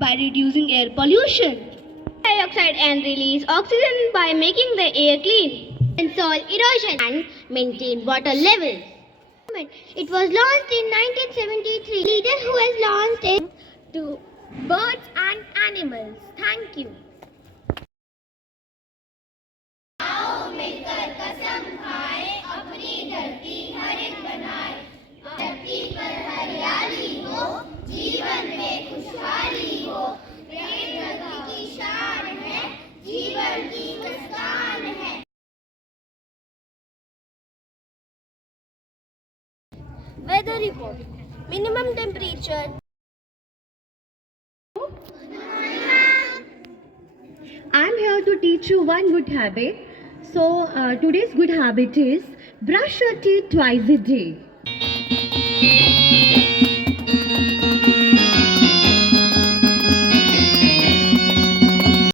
by reducing air pollution. Dioxide and release oxygen by making the air clean. And soil erosion and maintain water levels. It was launched in 1973. Leader who has launched it to birds and animals. Thank you. Weather report. Minimum temperature. I'm here to teach you one good habit. So, today's good habit is brush your teeth twice a day.